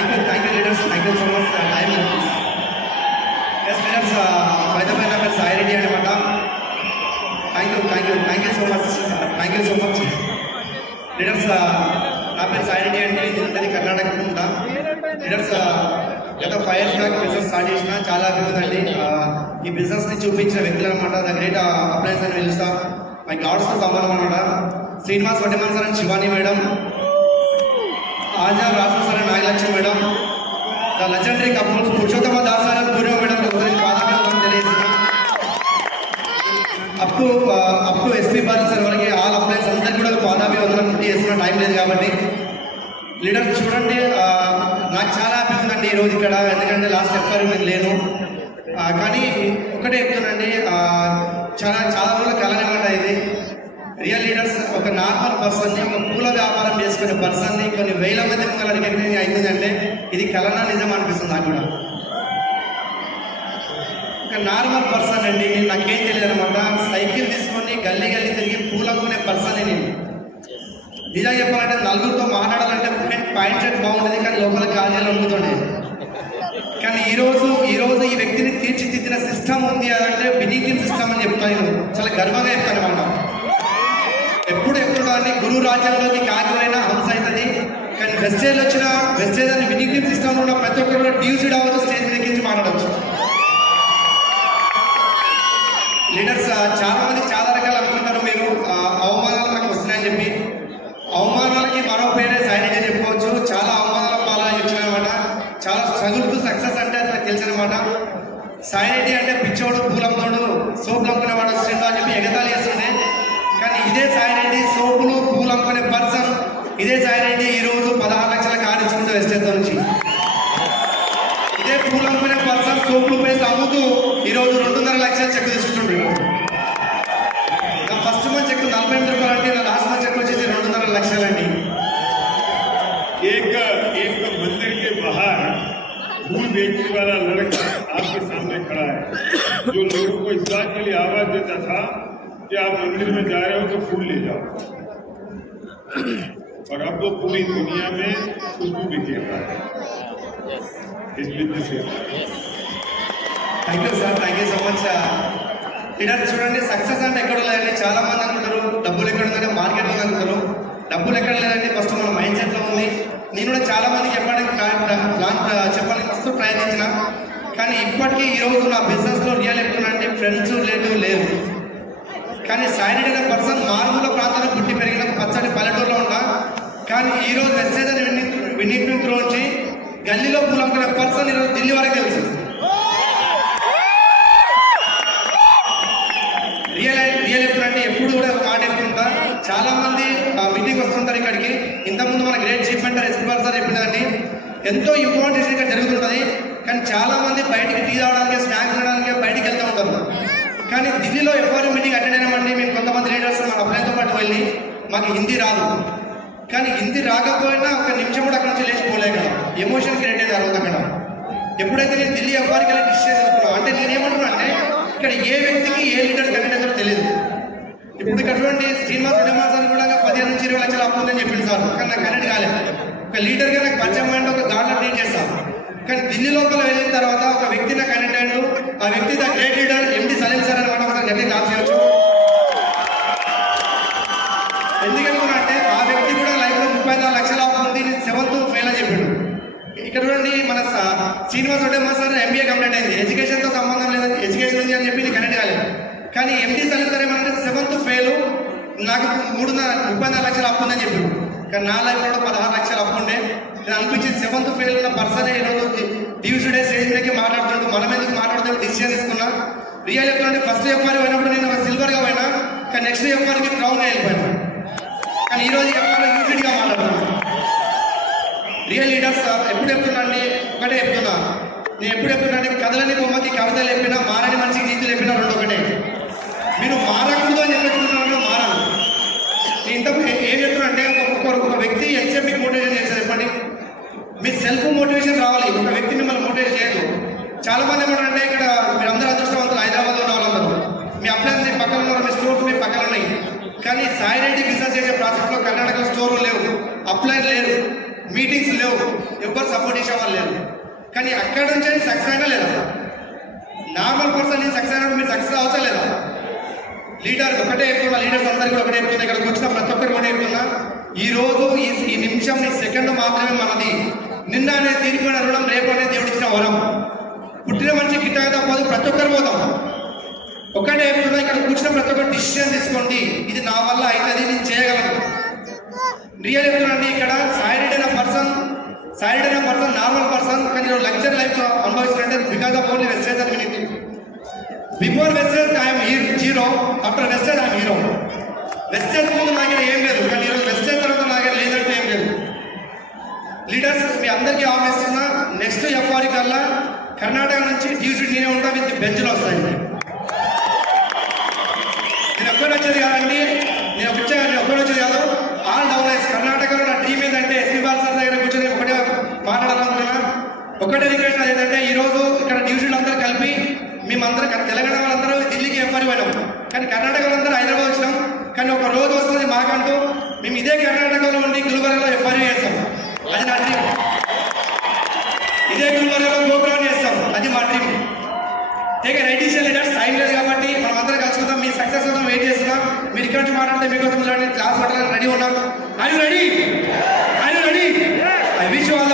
Thank you thank you leaders thank you so much time yes leaders పైన పైన పేరు సాయి రెడ్డి అనమాట thank you thank you thank you so much thank you so much leaders నా పేరు సాయి రెడ్డి అంటే ఇది ఉంటుంది కర్ణాటక ఉంటా. లీడర్స్ గత five years back business start చేసిన చాలా అభివృద్ధి ఈ బిజినెస్ని చూపించిన వ్యక్తులు అనమాట ద గ్రేట్ అప్లయన్స్ అని పిలుస్తా. మై గాడ్స్తో అనమాట Srinivas Vaddaman sir and Shivani madam. ఆజా Raju Nagalakshmi madam the legendary couples Purushottama Das Purva madam ఒకసారి అప్పు తెలియజేసిన up to up to SP Bala sir వారికి ఆల్ అప్లైన్స్ అందరికీ కూడా పాదాభివందనం చేస్తున్న టైం లేదు కాబట్టి. లీడర్ చూడండి నాకు చాలా హ్యాపీ ఉందండి ఈరోజు ఇక్కడ ఎందుకంటే లాస్ట్ ఎఫ్ఆర్ మీద లేను. కానీ ఒకటే చెప్తానండి చాలా చాలా రోజుల కలనమాట ఇది. రియల్ లీడర్స్ ఒక నార్మల్ పర్సన్ని ఒక పూల వ్యాపారం కొన్ని పర్సన్ని కొన్ని వేల మంది ముంగల రికగ్నైజ్ అవుతుందంటే ఇది కలనా నిజం అనిపిస్తుంది నాకు కూడా. ఒక నార్మల్ పర్సన్ అండి నేను నాకేం తెలియదు అనమాట సైకిల్ తీసుకొని గల్లీ గల్లీ తిరిగి పూలకునే పర్సన్ నేను. నిజంగా చెప్పాలంటే నలుగురితో మాట్లాడాలంటే పాయింట్ షర్ట్ బాగుంటుంది కానీ లోపల గాలిలో అమ్ముతుండే కానీ ఈ రోజు ఈ రోజు ఈ వ్యక్తిని తీర్చిదిద్దిన సిస్టమ్ ఉంది అంటే బినీకిన్ సిస్టమ్ అని చెప్తాను చాలా గర్వంగా చెప్తాను గురువు గురు రాజ్యంలోకి కాకపోయినా హంస అవుతుంది. కానీ వెస్టేజ్ వచ్చిన వెస్టేజ్ అని బినీకిన్ సిస్టమ్ ఉన్న ప్రతి ఒక్కరు డ్యూసిడ్ అవ్వచ్చు స్టేజ్ మీద నుంచి మాట్లాడవచ్చు లీడర్స్ చాలా మంది చాలా రకాలు అనుకుంటారు మీరు. అవమానాలు నాకు వస్తున్నాయని చెప్పి. అవమానాలకి మరో పేరే సైనిక చెప్పుకోవచ్చు. చాలా అవమానాల పాలన వచ్చినమాట చాలా స్ట్రగుల్ టు సక్సెస్ అంటే అది నాకు తెలిసిన అంటే పిచ్చోడు పూలమ్మోడు సోపులు అమ్ముకునేవాడు వస్తుండో అని చెప్పి ఎగతాలు చేస్తుండే. కానీ ఇదే సాయిరెడ్డి సోపులు పూలు అమ్ముకునే పర్సన్ ఇదే సాయిరెడ్డి ఈ రోజు పదహారు లక్షల కారు ఇచ్చుకుంటూ వెస్టేజ్ నుంచి ఇదే పూలు అమ్ముకునే పర్సన్ సోపులు పేస్ట్ అమ్ముతూ ఈ రోజు రెండున్నర లక్షల చెక్ తీసుకుంటుండ్రు నా ఫస్ట్ మంత్ చెక్ నలభై ఎనిమిది రూపాయలు అంటే నా లాస్ట్ మంత్ చెక్ వచ్చేసి రెండున్నర లక్షలండి एक एक मंदिर के बाहर फूल बेचने वाला लड़का आपके सामने खड़ा है जो लोगों को इस बात के लिए आवाज देता था कि आप मंदिर में जा रहे हो तो फूल ले जाओ और अब वो पूरी दुनिया में खुशबू बिखेर रहा है इस बिजनेस से thank you sir thank you so much leader చూడండి సక్సెస్ అంటే ఎక్కడ లేదండి చాలా మంది అనుకుంటారు డబ్బులు ఎక్కడ ఉందంటే మార్కెట్ ఉంది అనుకుంటారు డబ్బులు ఎక్కడ లేదండి ఫస్ట్ మన మైండ్ సెట్లో ఉంది నేను కూడా చాలా మందికి చెప్పడానికి ప్లాన్ ప్లాన్ చెప్పడానికి ఫస్ట్ ప్రయత్నించిన కానీ ఇప్పటికీ ఈ రోజు నా బిజినెస్లో రియల్ చెప్తున్నానంటే ఫ్రెండ్స్ రిలేటివ్ లేరు కానీ సాయిరెడ్డి అనే పర్సన్ మారుమూల ప్రాంతంలో పుట్టి పెరిగిన పచ్చడి పచ్చని పల్లెటూరులో ఉన్నా కానీ ఈరోజు మెసేజ్ అని విని వినిపించి గల్లీలో పూలమ్ముకునే పర్సన్ ఈరోజు ఢిల్లీ వరకు తెలుసు. రియల్ రియల్ ఎప్పుడంటే ఎప్పుడు కూడా మాట చెప్తుంటా చాలా మంది మీటింగ్ వస్తుంటారు ఇక్కడికి. ఇంతకుముందు మన great chief mentor SP sir చెప్పినదండి ఎంతో ఇంపార్టెన్స్ ఇక్కడ జరుగుతుంటుంది. కానీ చాలా మంది బయటికి టీ తాగడానికి స్నాక్స్ తినడానికి బయటికి వెళ్తూ ఉంటారు. కానీ ఢిల్లీలో ఎఫ్ఆర్ఎం మీటింగ్ అటెండ్ అయినామంటే మేము కొంతమంది లీడర్స్ మన అబ్బాయితో పాటు వెళ్ళి మాకు హిందీ రాదు. కానీ హిందీ రాకపోయినా ఒక నిమిషం కూడా అక్కడ నుంచి లేచిపోలేగలం ఎమోషన్ క్రియేట్ అయ్యేది అర్థం రోజు అక్కడ ఎప్పుడైతే నేను ఢిల్లీ ఎవ్వరికి వెళ్ళి డిసిషన్ తీసుకున్నాను అంటే నేను ఏమంటున్నా అంటే ఇక్కడ ఏ వ్యక్తికి ఏ లీడర్ కనెక్ట్ అవుతారో తెలియదు. ఇప్పుడు ఇక్కడ చూడండి శ్రీనివాస్ అని కూడా పదిహేను నుంచి ఇరవై లక్షలు అప్పుందని చెప్పింది సార్. కానీ నాకు కనెక్ట్ కాలేదు. ఒక లీడర్గా నాకు పరిచయం ఒక దాంట్లో ట్రీట్ చేస్తాను కానీ ఢిల్లీ లోపల వెళ్ళిన తర్వాత ఒక వ్యక్తి నాకు కనెక్ట్ అయ్యాడు. ఆ వ్యక్తి the great leader MD Salim sir అనమాట ఒకసారి గట్టి కాల్ చేయొచ్చు ఎందుకంటే ఆ వ్యక్తి కూడా లైఫ్లో ముప్పై నాలుగు లక్షల అప్పు ఉంది సెవెంత్ ఫెయిల్ అని చెప్పాడు ఇక్కడ చూడండి మన స- శ్రీనివాస్ ఉంటే మా సార్ ఎంబీఏ కంప్లీట్ అయింది. ఎడ్యుకేషన్తో సంబంధం లేదు ఎడ్యుకేషన్ ఉంది అని చెప్పి ఇది కనెక్ట్ కాలేదు. కానీ ఎంటీ సలీం సెవెంత్ ఫెయిల్ నాకు మూడున్నర ముప్పై నాలుగు లక్షలు అప్పు ఉందని చెప్పాడు కానీ నా లైఫ్లో కూడా పదహారు లక్షలు అప్పు ఉండే. నేను అనిపించింది సెవెంత్ ఫెయిల్ ఉన్న పర్సనే ఈరోజు టీవీ స్టేజ్ మీదకి మాట్లాడుతున్నాడు. మనం ఎందుకు మాట్లాడుతూ డిసిషన్ తీసుకున్నా. రియల్ ఎప్పుడంటే ఫస్ట్ ఎఫ్ఆర్ పోయినప్పుడు నేను సిల్వర్గా పోయినా. కానీ నెక్స్ట్ ఎఫ్ఆర్కి క్రౌన్ వెళ్ళిపోయినా. కానీ ఈరోజు ఎఫ్ఆర్ యూనిట్గా మాట్లాడుతున్నాను రియల్ లీడర్స్ ఎప్పుడు చెప్తున్నాండి ఒకటే చెప్తున్నా. నేను ఎప్పుడు చెప్తున్నాండి కథలని బొమ్మకి కవితలు చెప్పినా మారని మనిషికి నీతులు చెప్పినా రెండు ఒకటే. మీరు మారకూడదు అని చెప్తున్నాను మారాలి. నేను ఇంత ఏం చెప్తున్నా అంటే ఒక ఒక వ్యక్తి ఎంతసేపు మీకు మోటివేషన్ చేస్తారు చెప్పండి. మీ సెల్ఫ్ మోటివేషన్ రావాలి. ఒక వ్యక్తి మిమ్మల్ని మోటివేట్ చేయదు చాలా మంది ఏమంటారంటే ఇక్కడ మీరు అదృష్టవంతులు హైదరాబాద్లో ఉన్న వాళ్ళందరూ. మీ అప్లయన్స్ మీ పక్కన ఉన్నారు మీ స్టోర్స్ మీ పక్కన ఉన్నాయి. కానీ సాయి రెడ్డి బిజినెస్ చేసే ప్రాసెస్లో కర్ణాటక స్టోర్లు లేవు. అప్లైన్ లేరు. మీటింగ్స్ లేవు. ఎవ్వరు సపోర్ట్ చేసే వాళ్ళు లేరు. కానీ అక్కడ నుంచి సక్సెస్ అయినా లేదా నార్మల్ పర్సన్ నేను సక్సెస్ అయినా మీరు సక్సెస్ అవసరం లేదా లీడర్ ఒకటే చెప్తున్నా లీడర్స్ అందరికీ కూడా ఒకటే చెప్తున్నా ఇక్కడికి వచ్చిన ప్రతి ఒక్కరు కూడా చెప్తున్నా ఈ రోజు ఈ ఈ నిమిషం ఈ సెకండ్ మాత్రమే మనది. నిన్న అనేది తీరిపోయిన రుణం రేపు అనేది దేవుడు ఇచ్చిన వరం. పుట్టిన మనిషి గిట్ట పోదు ప్రతి ఒక్కరు పోతాం. ఒకటే చెప్తున్నా ఇక్కడ కూర్చున్న ప్రతి ఒక్కరు డిసిషన్ తీసుకోండి. ఇది నా వల్ల అవుతుంది నేను చేయగలను. రియల్ చెప్తున్నాండి ఇక్కడ సాయిరెడ్ అనే పర్సన్ సాయిరెడ్ అనే పర్సన్ నార్మల్ పర్సన్ కానీ luxury life అనుభవిస్తుంటే because of only wastage community before wastage I'm zero after wastage I'm hero wastage ముందు నా దగ్గర ఏం లేదు కానీ ఈరోజు వెస్టేజ్ తర్వాత నా దగ్గర లేదంటే ఏం లేదు. లీడర్స్ మీ అందరికీ ఆహ్వానిస్తున్నా నెక్స్ట్ ఎఫ్ఆర్ కల్లా కర్ణాటక నుంచి డ్యూసీ నేనే ఉంటా విత్ బెంచ్లు వస్తాయి. నేను ఒక్కడే వచ్చేది కాదండి. నేను వచ్చే నేను ఒక్కడే వచ్చేది కాదు ఆల్ డౌన్ లైన్స్ కర్ణాటకలో నా డ్రీమ్ ఏంటంటే ఎస్పీ బాల్ సార్ దగ్గర కూర్చొని ఒకటే మాట్లాడాలనుకున్నా ఒకటే రిక్వెస్ట్ ఏంటంటే ఈ రోజు ఇక్కడ డ్యూటీలు అందరూ కలిపి మేమందరం క- తెలంగాణ వాళ్ళందరూ ఢిల్లీకి ఎఫ్ఆర్ పోయినాం కర్ణాటకలో కర్ణాటక వాళ్ళందరూ హైదరాబాద్ వచ్చినాం. కానీ ఒక రోజు వస్తుంది మాకంటూ. మేము ఇదే కర్ణాటకలో ఉండి గుల్బర్గలో ఎఫ్ఐఆర్ చేస్తాం. అది నా డ్రీమ్ ఇదే గుల్బర్గలో గోపురం చేస్తాం. అది మా డ్రీమ్ ఇక రైటీషియల్ లీడర్స్ టైం లేదు కాబట్టి మనం అందరం కలుసుకుందాం. మీ సక్సెస్ కోసం వెయిట్ చేస్తున్నాం. మీరు ఇక్కడ నుంచి మాట్లాడితే మీకోసం క్లాస్ పట్టాలని రెడీ ఉన్నాం I ready I you ready I విషయాల్